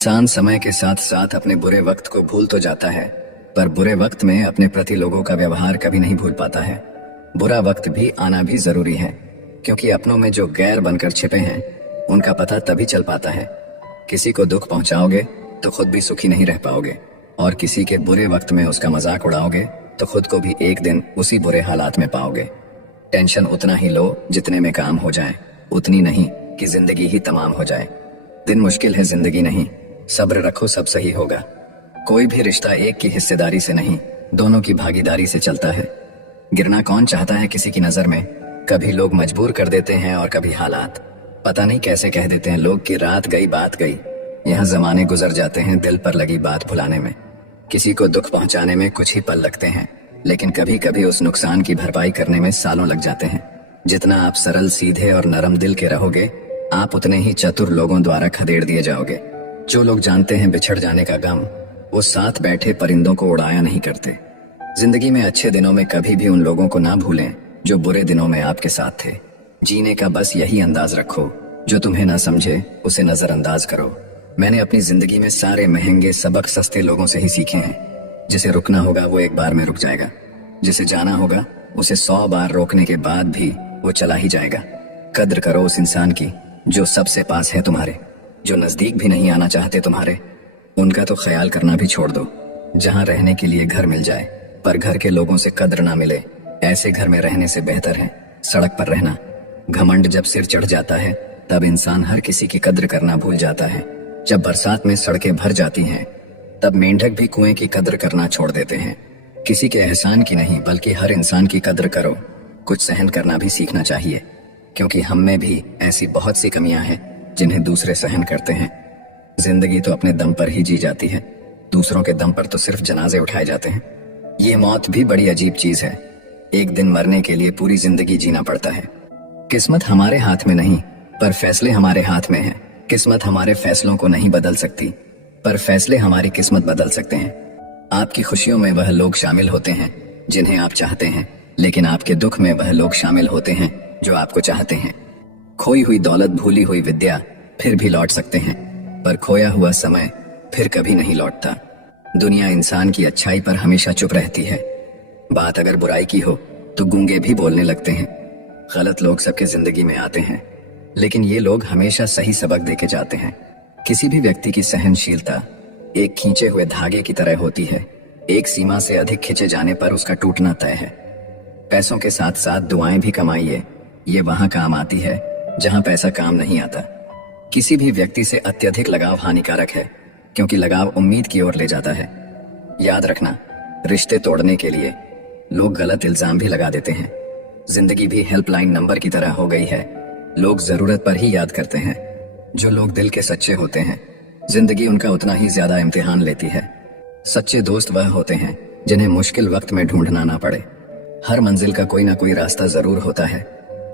इंसान समय के साथ साथ अपने बुरे वक्त को भूल तो जाता है, पर बुरे वक्त में अपने प्रति लोगों का व्यवहार कभी नहीं भूल पाता है। बुरा वक्त भी आना भी जरूरी है, क्योंकि अपनों में जो गैर बनकर छिपे हैं उनका पता तभी चल पाता है। किसी को दुख पहुंचाओगे तो खुद भी सुखी नहीं रह पाओगे, और किसी के बुरे वक्त में उसका मजाक उड़ाओगे तो खुद को भी एक दिन उसी बुरे हालात में पाओगे। टेंशन उतना ही लो जितने में काम हो जाए, उतनी नहीं कि जिंदगी ही तमाम हो जाए। दिन मुश्किल है, जिंदगी नहीं। सब्र रखो, सब सही होगा। कोई भी रिश्ता एक की हिस्सेदारी से नहीं, दोनों की भागीदारी से चलता है। गिरना कौन चाहता है किसी की नजर में? कभी लोग मजबूर कर देते हैं और कभी हालात। पता नहीं कैसे कह देते हैं लोग कि रात गई बात गई। यहाँ जमाने गुजर जाते हैं दिल पर लगी बात भुलाने में। किसी को दुख पहुंचाने में कुछ ही पल लगते हैं, लेकिन कभी कभी उस नुकसान की भरपाई करने में सालों लग जाते हैं। जितना आप सरल, सीधे और नरम दिल के रहोगे, आप उतने ही चतुर लोगों द्वारा खदेड़ दिए जाओगे। जो लोग जानते हैं बिछड़ जाने का गम, वो साथ बैठे परिंदों को उड़ाया नहीं करते। जिंदगी में अच्छे दिनों में कभी भी उन लोगों को ना भूलें जो बुरे दिनों में आपके साथ थे। जीने का बस यही अंदाज रखो, जो तुम्हें ना समझे उसे नजरअंदाज करो। मैंने अपनी जिंदगी में सारे महंगे सबक सस्ते लोगों से ही सीखे हैं। जिसे रुकना होगा वो एक बार में रुक जाएगा, जिसे जाना होगा उसे 100 बार रोकने के बाद भी वो चला ही जाएगा। कद्र करो उस इंसान की जो सबसे पास है तुम्हारे, जो नजदीक भी नहीं आना चाहते तुम्हारे। उनका तो ख्याल करना भी छोड़ दो। जहां रहने के लिए घर मिल जाए पर घर के लोगों से कद्र ना मिले, ऐसे घर में रहने से बेहतर है सड़क पर रहना। घमंड जब सिर चढ़ जाता है तब इंसान हर किसी की कद्र करना भूल जाता है। जब बरसात में सड़कें भर जाती हैं तब मेंढक भी कुएं की कद्र करना छोड़ देते हैं। किसी के एहसान की नहीं, बल्कि हर इंसान की कद्र करो। कुछ सहन करना भी सीखना चाहिए, क्योंकि हम में भी ऐसी बहुत सी कमियां हैं जिन्हें दूसरे सहन करते हैं। जिंदगी तो अपने दम पर ही जी जाती है, दूसरों के दम पर तो सिर्फ जनाजे उठाए जाते हैं। ये मौत भी बड़ी अजीब चीज है। एक दिन मरने के लिए पूरी जिंदगी जीना पड़ता है। किस्मत हमारे हाथ में नहीं, पर फैसले हमारे हाथ में हैं। किस्मत हमारे फैसलों को नहीं बदल सकती, पर फैसले हमारी किस्मत बदल सकते हैं। आपकी खुशियों में वह लोग शामिल होते हैं जिन्हें आप चाहते हैं, लेकिन आपके दुख में वह लोग शामिल होते हैं जो आपको चाहते हैं। खोई हुई दौलत, भूली हुई विद्या फिर भी लौट सकते हैं, पर खोया हुआ समय फिर कभी नहीं लौटता। दुनिया इंसान की अच्छाई पर हमेशा चुप रहती है। बात अगर बुराई की हो तो गूंगे भी बोलने लगते हैं। गलत लोग सबके जिंदगी में आते हैं, लेकिन ये लोग हमेशा सही सबक देके जाते हैं। किसी भी व्यक्ति की सहनशीलता एक खींचे हुए धागे की तरह होती है। एक सीमा से अधिक खींचे जाने पर उसका टूटना तय है। पैसों के साथ साथ दुआएं भी कमाइए, ये वहां काम आती है जहां पैसा काम नहीं आता। किसी भी व्यक्ति से अत्यधिक लगाव हानिकारक है, क्योंकि लगाव उम्मीद की ओर ले जाता है। याद रखना, रिश्ते तोड़ने के लिए लोग गलत इल्जाम भी लगा देते हैं। जिंदगी भी हेल्पलाइन नंबर की तरह हो गई है, लोग जरूरत पर ही याद करते हैं। जो लोग दिल के सच्चे होते हैं, जिंदगी उनका उतना ही ज्यादा इम्तिहान लेती है। सच्चे दोस्त वह होते हैं जिन्हें मुश्किल वक्त में ढूंढना ना पड़े। हर मंजिल का कोई ना कोई रास्ता जरूर होता है।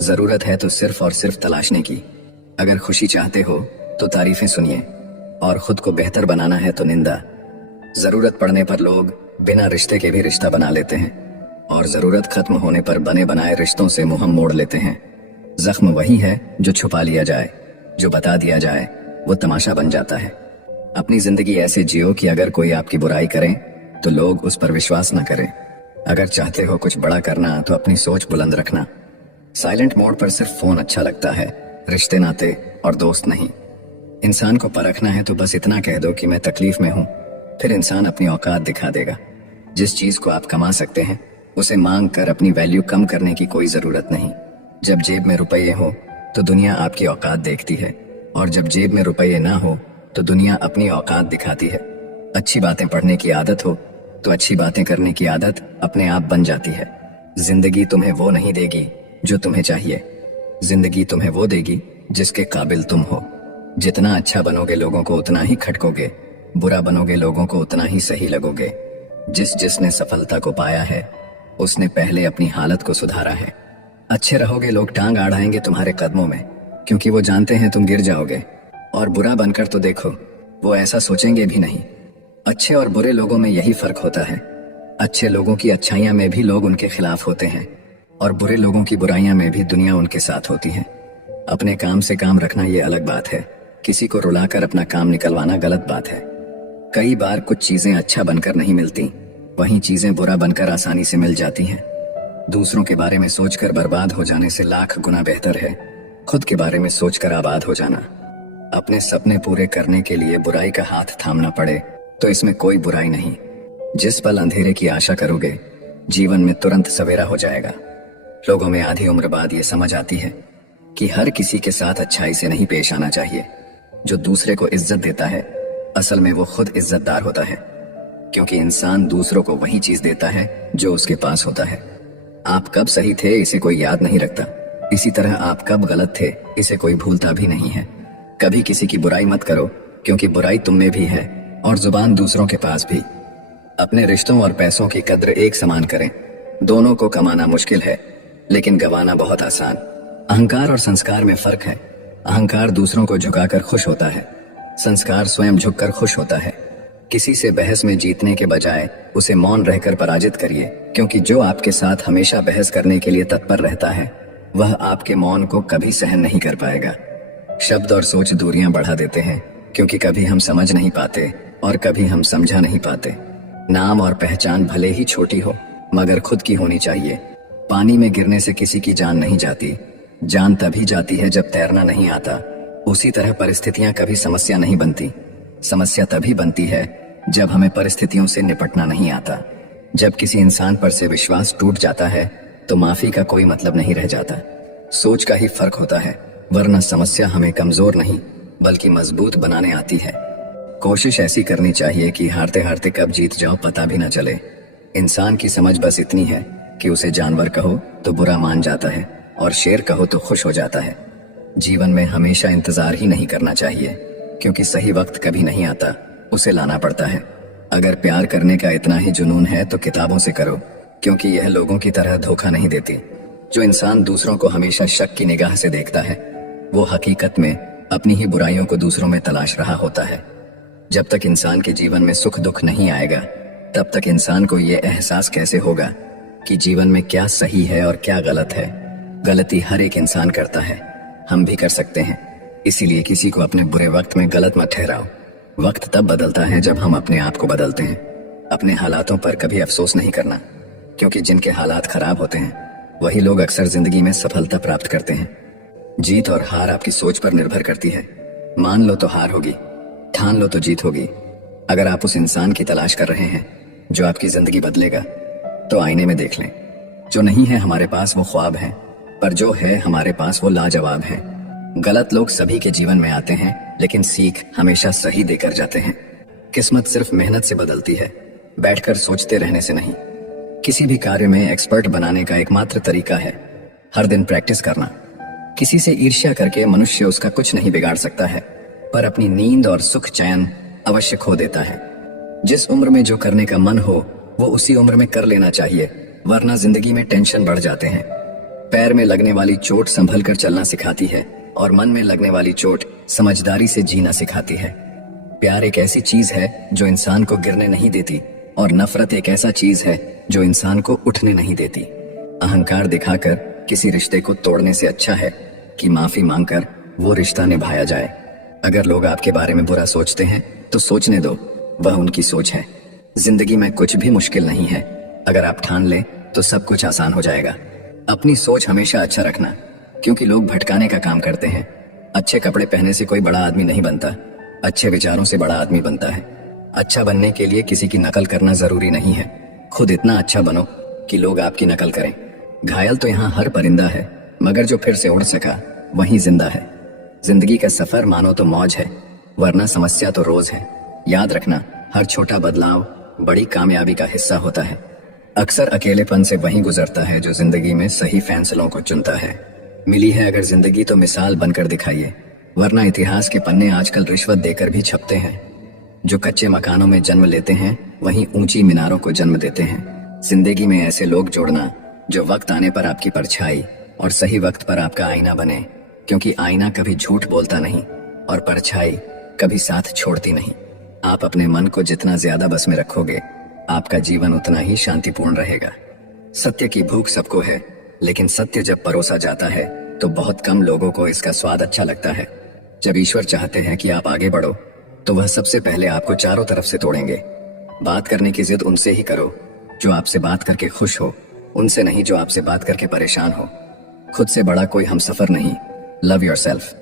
जरूरत है तो सिर्फ और सिर्फ तलाशने की। अगर खुशी चाहते हो तो तारीफें सुनिए, और खुद को बेहतर बनाना है तो निंदा। जरूरत पड़ने पर लोग बिना रिश्ते के भी रिश्ता बना लेते हैं, और जरूरत खत्म होने पर बने बनाए रिश्तों से मुंह मोड़ लेते हैं। जख्म वही है जो छुपा लिया जाए, जो बता दिया जाए वो तमाशा बन जाता है। अपनी जिंदगी ऐसे जियो कि अगर कोई आपकी बुराई करे तो लोग उस पर विश्वास न करें। अगर चाहते हो कुछ बड़ा करना तो अपनी सोच बुलंद रखना। साइलेंट मोड पर सिर्फ फोन अच्छा लगता है, रिश्ते नाते और दोस्त नहीं। इंसान को परखना है तो बस इतना कह दो कि मैं तकलीफ में हूं, फिर इंसान अपनी औकात दिखा देगा। जिस चीज को आप कमा सकते हैं उसे मांग कर अपनी वैल्यू कम करने की कोई जरूरत नहीं। जब जेब में रुपये हो तो दुनिया आपकी औकात देखती है, और जब जेब में रुपये ना हो तो दुनिया अपनी औकात दिखाती है। अच्छी बातें पढ़ने की आदत हो तो अच्छी बातें करने की आदत अपने आप बन जाती है। जिंदगी तुम्हें वो नहीं देगी जो तुम्हें चाहिए, जिंदगी तुम्हें वो देगी जिसके काबिल तुम हो। जितना अच्छा बनोगे लोगों को उतना ही खटकोगे, बुरा बनोगे लोगों को उतना ही सही लगोगे। जिसने सफलता को पाया है उसने पहले अपनी हालत को सुधारा है। अच्छे रहोगे लोग टांग अड़ाएंगे तुम्हारे कदमों में, क्योंकि वो जानते हैं तुम गिर जाओगे। और बुरा बनकर तो देखो, वो ऐसा सोचेंगे भी नहीं। अच्छे और बुरे लोगों में यही फर्क होता है। अच्छे लोगों की अच्छाइयां में भी लोग उनके खिलाफ होते हैं, और बुरे लोगों की बुराइयां में भी दुनिया उनके साथ होती है। अपने काम से काम रखना ये अलग बात है, किसी को रुलाकर अपना काम निकलवाना गलत बात है। कई बार कुछ चीजें अच्छा बनकर नहीं मिलती, वहीं चीजें बुरा बनकर आसानी से मिल जाती हैं। दूसरों के बारे में सोचकर बर्बाद हो जाने से लाख गुना बेहतर है खुद के बारे में सोचकर आबाद हो जाना। अपने सपने पूरे करने के लिए बुराई का हाथ थामना पड़े तो इसमें कोई बुराई नहीं। जिस पल अंधेरे की आशा करोगे, जीवन में तुरंत सवेरा हो जाएगा। लोगों में आधी उम्र बाद ये समझ आती है कि हर किसी के साथ अच्छाई से नहीं पेश आना चाहिए। जो दूसरे को इज्जत देता है, असल में वो खुद इज्जतदार होता है, क्योंकि इंसान दूसरों को वही चीज देता है जो उसके पास होता है। आप कब सही थे इसे कोई याद नहीं रखता, इसी तरह आप कब गलत थे इसे कोई भूलता भी नहीं है। कभी किसी की बुराई मत करो, क्योंकि बुराई तुम में भी है और जुबान दूसरों के पास भी। अपने रिश्तों और पैसों की कद्र एक समान करें। दोनों को कमाना मुश्किल है, लेकिन गंवाना बहुत आसान। अहंकार और संस्कार में फर्क है। अहंकार दूसरों को झुकाकर खुश होता है, संस्कार स्वयं झुककर खुश होता है। किसी से बहस में जीतने के बजाय उसे मौन रहकर पराजित करिए, क्योंकि जो आपके साथ हमेशा बहस करने के लिए तत्पर रहता है, वह आपके मौन को कभी सहन नहीं कर पाएगा। शब्द और सोच दूरियां बढ़ा देते हैं, क्योंकि कभी हम समझ नहीं पाते और कभी हम समझा नहीं पाते। नाम और पहचान भले ही छोटी हो, मगर खुद की होनी चाहिए। पानी में गिरने से किसी की जान नहीं जाती, जान तभी जाती है जब तैरना नहीं आता। उसी तरह परिस्थितियां कभी समस्या नहीं बनती, समस्या तभी बनती है जब हमें परिस्थितियों से निपटना नहीं आता। जब किसी इंसान पर से विश्वास टूट जाता है तो माफी का कोई मतलब नहीं रह जाता। सोच का ही फर्क होता है, वरना समस्या हमें कमजोर नहीं बल्कि मजबूत बनाने आती है। कोशिश ऐसी करनी चाहिए कि हारते हारते कब जीत जाओ पता भी न चले। इंसान की समझ बस इतनी है कि उसे जानवर कहो तो बुरा मान जाता है और शेर कहो तो खुश हो जाता है। जीवन में हमेशा इंतजार ही नहीं करना चाहिए, क्योंकि सही वक्त कभी नहीं आता, उसे लाना पड़ता है। अगर प्यार करने का इतना ही जुनून है तो किताबों से करो, क्योंकि यह लोगों की तरह धोखा नहीं देती। जो इंसान दूसरों को हमेशा शक की निगाह से देखता है, वो हकीकत में अपनी ही बुराइयों को दूसरों में तलाश रहा होता है। जब तक इंसान के जीवन में सुख दुख नहीं आएगा, तब तक इंसान को यह एहसास कैसे होगा कि जीवन में क्या सही है और क्या गलत है। गलती हर एक इंसान करता है, हम भी कर सकते हैं। इसीलिए किसी को अपने बुरे वक्त में गलत मत ठहराओ। वक्त तब बदलता है जब हम अपने आप को बदलते हैं। अपने हालातों पर कभी अफसोस नहीं करना, क्योंकि जिनके हालात खराब होते हैं वही लोग अक्सर जिंदगी में सफलता प्राप्त करते हैं। जीत और हार आपकी सोच पर निर्भर करती है। मान लो तो हार होगी, ठान लो तो जीत होगी। अगर आप उस इंसान की तलाश कर रहे हैं जो आपकी जिंदगी बदलेगा, तो आईने में देख लें। जो नहीं है हमारे पास वो ख्वाब है, पर जो है हमारे पास वो लाजवाब है। गलत लोग सभी के जीवन में आते हैं, लेकिन सीख हमेशा सही देकर जाते हैं। किस्मत सिर्फ मेहनत से बदलती है, बैठकर सोचते रहने से नहीं। किसी भी कार्य में एक्सपर्ट बनाने का एकमात्र तरीका है हर दिन प्रैक्टिस करना। किसी से ईर्ष्या करके मनुष्य उसका कुछ नहीं बिगाड़ सकता है, पर अपनी नींद और सुख चैन अवश्य खो देता है। जिस उम्र में जो करने का मन हो वो उसी उम्र में कर लेना चाहिए, वरना जिंदगी में टेंशन बढ़ जाते हैं। पैर में लगने वाली चोट संभल कर चलना सिखाती है और मन में लगने वाली चोट समझदारी से जीना सिखाती है। प्यार एक ऐसी चीज है जो इंसान को गिरने नहीं देती, और नफरत एक ऐसा चीज है जो इंसान को उठने नहीं देती। अहंकार दिखाकर किसी रिश्ते को तोड़ने से अच्छा है कि माफी मांगकर वो रिश्ता निभाया जाए। अगर लोग आपके बारे में बुरा सोचते हैं तो सोचने दो, वह उनकी सोच है। जिंदगी में कुछ भी मुश्किल नहीं है, अगर आप ठान लें तो सब कुछ आसान हो जाएगा। अपनी सोच हमेशा अच्छा रखना, क्योंकि लोग भटकाने का काम करते हैं। अच्छे कपड़े पहनने से कोई बड़ा आदमी नहीं बनता, अच्छे विचारों से बड़ा आदमी बनता है। अच्छा बनने के लिए किसी की नकल करना जरूरी नहीं है, खुद इतना अच्छा बनो कि लोग आपकी नकल करें। घायल तो यहाँ हर परिंदा है, मगर जो फिर से उड़ सका वही जिंदा है। जिंदगी का सफर मानो तो मौज है, वरना समस्या तो रोज है। याद रखना, हर छोटा बदलाव बड़ी कामयाबी का हिस्सा होता है। अक्सर अकेलेपन से वही गुजरता है जो जिंदगी में सही फैसलों को चुनता है। मिली है अगर जिंदगी तो मिसाल बनकर दिखाइए, वरना इतिहास के पन्ने आजकल रिश्वत देकर भी छपते हैं। जो कच्चे मकानों में जन्म लेते हैं वहीं ऊंची मीनारों को जन्म देते हैं। जिंदगी में ऐसे लोग जोड़ना जो वक्त आने पर आपकी परछाई और सही वक्त पर आपका आईना बने, क्योंकि आईना कभी झूठ बोलता नहीं और परछाई कभी साथ छोड़ती नहीं। आप अपने मन को जितना ज्यादा बस में रखोगे, आपका जीवन उतना ही शांतिपूर्ण रहेगा। सत्य की भूख सबको है, लेकिन सत्य जब परोसा जाता है तो बहुत कम लोगों को इसका स्वाद अच्छा लगता है। जब ईश्वर चाहते हैं कि आप आगे बढ़ो तो वह सबसे पहले आपको चारों तरफ से तोड़ेंगे। बात करने की जिद उनसे ही करो जो आपसे बात करके खुश हो, उनसे नहीं जो आपसे बात करके परेशान हो। खुद से बड़ा कोई हमसफर नहीं। Love yourself.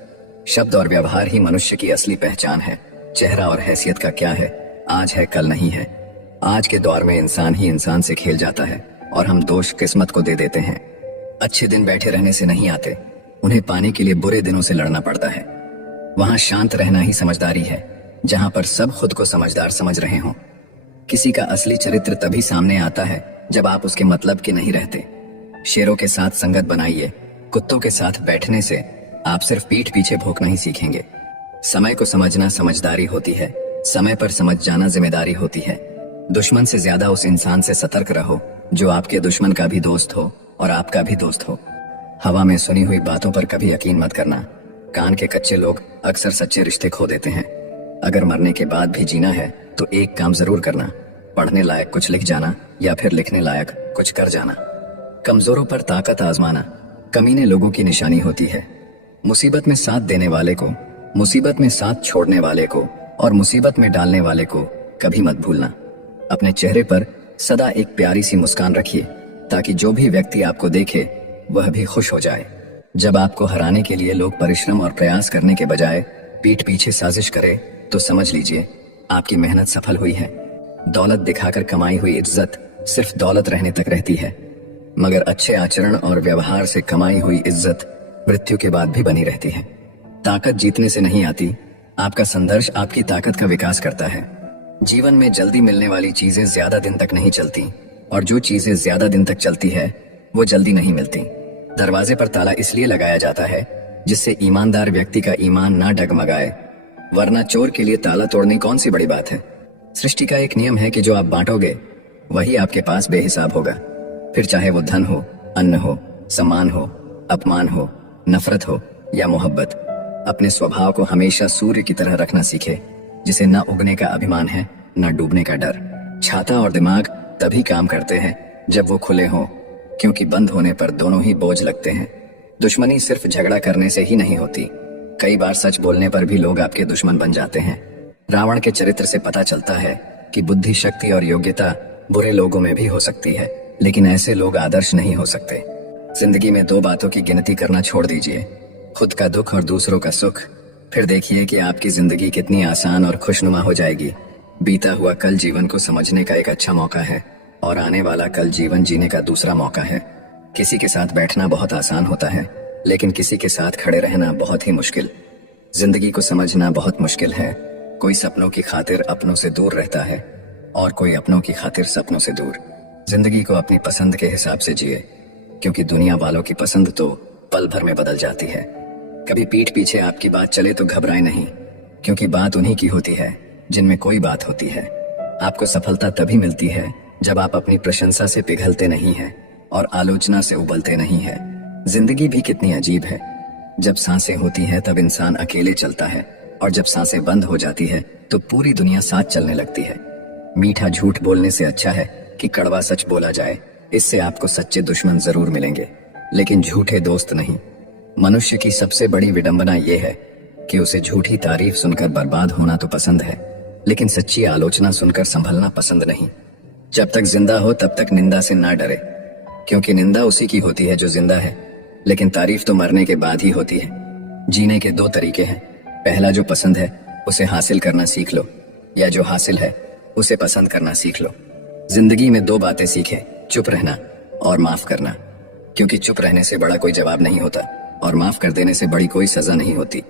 शब्द और व्यवहार ही मनुष्य की असली पहचान है। चेहरा और हैसियत का क्या है, आज है कल नहीं है। आज के दौर में इंसान ही इंसान से खेल जाता है और हम दोष किस्मत को दे देते हैं। अच्छे दिन बैठे रहने से नहीं आते, उन्हें पाने के लिए बुरे दिनों से लड़ना पड़ता है। वहां शांत रहना ही समझदारी है, जहां पर सब खुद को समझदार समझ रहे हों। किसी का असली चरित्र तभी सामने आता है जब आप उसके मतलब के नहीं रहते। शेरों के साथ संगत बनाइए, कुत्तों के साथ बैठने से आप सिर्फ पीठ पीछे भौंकना ही सीखेंगे। समय को समझना समझदारी होती है, समय पर समझ जाना जिम्मेदारी होती है। दुश्मन से ज्यादा उस इंसान से सतर्क रहो जो आपके दुश्मन का भी दोस्त हो और आपका भी दोस्त हो। हवा में सुनी हुई बातों पर कभी यकीन मत करना। कान के कच्चे लोग अक्सर सच्चे रिश्ते खो देते हैं। अगर मरने के बाद भी जीना है तो एक काम जरूर करना, पढ़ने लायक कुछ लिख जाना या फिर लिखने लायक कुछ कर जाना। कमजोरों पर ताकत आजमाना कमीने लोगों की निशानी होती है। मुसीबत में साथ देने वाले को, मुसीबत में साथ छोड़ने वाले को और मुसीबत में डालने वाले को कभी मत भूलना। अपने चेहरे पर सदा एक प्यारी सी मुस्कान रखिए ताकि जो भी व्यक्ति आपको देखे वह भी खुश हो जाए। जब आपको हराने के लिए लोग परिश्रम और प्रयास करने के बजाय पीठ पीछे साजिश करे तो समझ लीजिए आपकी मेहनत सफल हुई है। दौलत दिखाकर कमाई हुई इज्जत सिर्फ दौलत रहने तक रहती है, मगर अच्छे आचरण और व्यवहार से कमाई हुई इज्जत मृत्यु के बाद भी बनी रहती है। ताकत जीतने से नहीं आती, आपका संघर्ष आपकी ताकत का विकास करता है। जीवन में जल्दी मिलने वाली चीजें ज्यादा दिन तक नहीं चलती और जो चीजें ज्यादा दिन तक चलती है वो जल्दी नहीं मिलती। दरवाजे पर ताला इसलिए लगाया जाता है जिससे ईमानदार व्यक्ति का ईमान ना डगमगाए, वरना चोर के लिए ताला तोड़नी कौन सी बड़ी बात है। सृष्टि का एक नियम है कि जो आप बांटोगे वही आपके पास बेहिसाब होगा, फिर चाहे वो धन हो, अन्न हो, सम्मान हो, अपमान हो, नफरत हो या मोहब्बत। अपने स्वभाव को हमेशा सूर्य की तरह रखना सीखे, जिसे न उगने का अभिमान है न डूबने का डर। छाता और दिमाग तभी काम करते हैं जब वो खुले हों, क्योंकि बंद होने पर दोनों ही बोझ लगते हैं। दुश्मनी सिर्फ झगड़ा करने से ही नहीं होती, कई बार सच बोलने पर भी लोग आपके दुश्मन बन जाते हैं। रावण के चरित्र से पता चलता है कि बुद्धि, शक्ति और योग्यता बुरे लोगों में भी हो सकती है, लेकिन ऐसे लोग आदर्श नहीं हो सकते। जिंदगी में दो बातों की गिनती करना छोड़ दीजिए, खुद का दुख और दूसरों का सुख। फिर देखिए कि आपकी जिंदगी कितनी आसान और खुशनुमा हो जाएगी। बीता हुआ कल जीवन को समझने का एक अच्छा मौका है और आने वाला कल जीवन जीने का दूसरा मौका है। किसी के साथ बैठना बहुत आसान होता है, लेकिन किसी के साथ खड़े रहना बहुत ही मुश्किल। जिंदगी को समझना बहुत मुश्किल है। कोई सपनों की खातिर अपनों से दूर रहता है और कोई अपनों की खातिर सपनों से दूर। जिंदगी को अपनी पसंद के हिसाब से जिए, क्योंकि दुनिया वालों की पसंद तो पल भर में बदल जाती है। कभी पीठ पीछे आपकी बात चले तो घबराए नहीं, क्योंकि बात उन्हीं की होती है जिनमें कोई बात होती है। आपको सफलता तभी मिलती है जब आप अपनी प्रशंसा से पिघलते नहीं हैं और आलोचना से उबलते नहीं हैं। जिंदगी भी कितनी अजीब है, जब सांसें होती हैं तब इंसान अकेले चलता है और जब सांसें बंद हो जाती है तो पूरी दुनिया साथ चलने लगती है। मीठा झूठ बोलने से अच्छा है कि कड़वा सच बोला जाए। इससे आपको सच्चे दुश्मन जरूर मिलेंगे, लेकिन झूठे दोस्त नहीं। मनुष्य की सबसे बड़ी विडंबना यह है कि उसे झूठी तारीफ सुनकर बर्बाद होना तो पसंद है, लेकिन सच्ची आलोचना सुनकर संभलना पसंद नहीं। जब तक जिंदा हो तब तक निंदा से ना डरे, क्योंकि निंदा उसी की होती है जो जिंदा है, लेकिन तारीफ तो मरने के बाद ही होती है। जीने के दो तरीके हैं, पहला जो पसंद है उसे हासिल करना सीख लो, या जो हासिल है उसे पसंद करना सीख लो। जिंदगी में दो बातें सीखें, चुप रहना और माफ करना, क्योंकि चुप रहने से बड़ा कोई जवाब नहीं होता और माफ कर देने से बड़ी कोई सजा नहीं होती।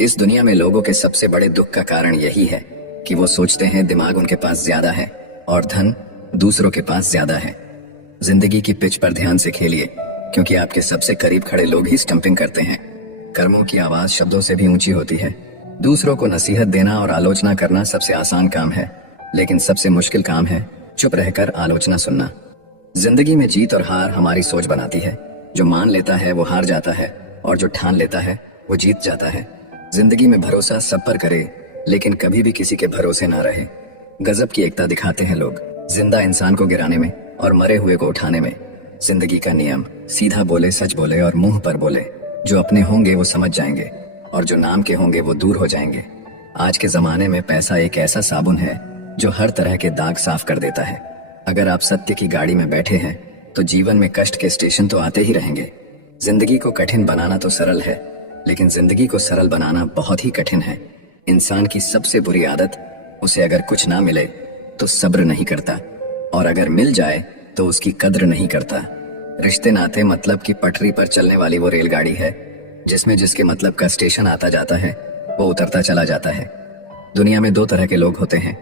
इस दुनिया में लोगों के सबसे बड़े दुख का कारण यही है कि वो सोचते हैं दिमाग उनके पास ज्यादा है और धन दूसरों के पास ज्यादा है। जिंदगी की पिच पर ध्यान से खेलिए, क्योंकि आपके सबसे करीब खड़े लोग ही स्टंपिंग करते हैं। कर्मों की आवाज शब्दों से भी ऊंची होती है। दूसरों को नसीहत देना और आलोचना करना सबसे आसान काम है, लेकिन सबसे मुश्किल काम है चुप रहकर आलोचना सुनना। जिंदगी में जीत और हार हमारी सोच बनाती है। जो मान लेता है वो हार जाता है और जो ठान लेता है वो जीत जाता है। जिंदगी में भरोसा सब पर करे, लेकिन कभी भी किसी के भरोसे ना रहे। गजब की एकता दिखाते हैं लोग, जिंदा इंसान को गिराने में और मरे हुए को उठाने में। जिंदगी का नियम, सीधा बोले, सच बोले और मुंह पर बोले। जो अपने होंगे वो समझ जाएंगे और जो नाम के होंगे वो दूर हो जाएंगे। आज के जमाने में पैसा एक ऐसा साबुन है जो हर तरह के दाग साफ कर देता है। अगर आप सत्य की गाड़ी में बैठे हैं तो जीवन में कष्ट के स्टेशन तो आते ही रहेंगे। जिंदगी को कठिन बनाना तो सरल है, लेकिन जिंदगी को सरल बनाना बहुत ही कठिन है। इंसान की सबसे बुरी आदत, उसे अगर कुछ ना मिले तो सब्र नहीं करता, और अगर मिल जाए तो उसकी कद्र नहीं करता। रिश्ते नाते मतलब की पटरी पर चलने वाली वो रेलगाड़ी है जिसमें जिसके मतलब का स्टेशन आता जाता है वो उतरता चला जाता है। दुनिया में दो तरह के लोग होते हैं,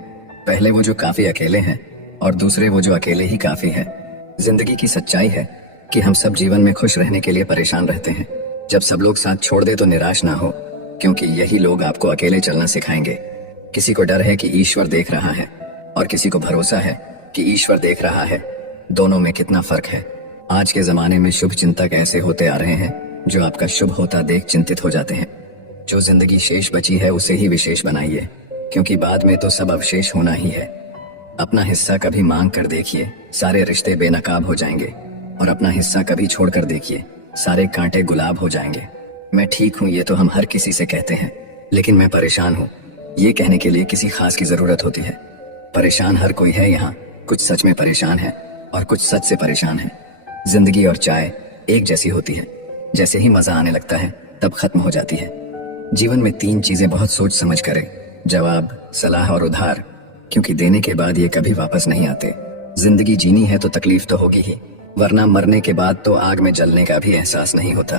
पहले वो जो काफी अकेले हैं और दूसरे वो जो अकेले ही काफी है। जिंदगी की सच्चाई है कि हम सब जीवन में खुश रहने के लिए परेशान रहते हैं। जब सब लोग साथ छोड़ दे तो निराश ना हो, क्योंकि यही लोग आपको अकेले चलना सिखाएंगे। किसी को डर है कि ईश्वर देख रहा है और किसी को भरोसा है कि ईश्वर देख रहा है। दोनों में कितना फर्क है। आज के जमाने में शुभ चिंतक ऐसे होते आ रहे हैं जो आपका शुभ होता देख चिंतित हो जाते हैं। जो जिंदगी शेष बची है उसे ही विशेष बनाइए, क्योंकि बाद में तो सब अवशेष होना ही है। अपना हिस्सा कभी मांग कर देखिए, सारे रिश्ते बेनकाब हो जाएंगे, और अपना हिस्सा कभी छोड़ कर देखिए, सारे कांटे गुलाब हो जाएंगे। मैं ठीक हूँ ये तो हम हर किसी से कहते हैं, लेकिन मैं परेशान हूँ ये कहने के लिए किसी खास की जरूरत होती है। परेशान हर कोई है यहाँ, कुछ सच में परेशान है और कुछ सच से परेशान है। जिंदगी और चाय एक जैसी होती है, जैसे ही मजा आने लगता है तब खत्म हो जाती है। जीवन में तीन चीजें बहुत सोच समझ करें, जवाब, सलाह और उधार, क्योंकि देने के बाद ये कभी वापस नहीं आते। जिंदगी जीनी है तो तकलीफ तो होगी ही, वरना मरने के बाद तो आग में जलने का भी एहसास नहीं होता।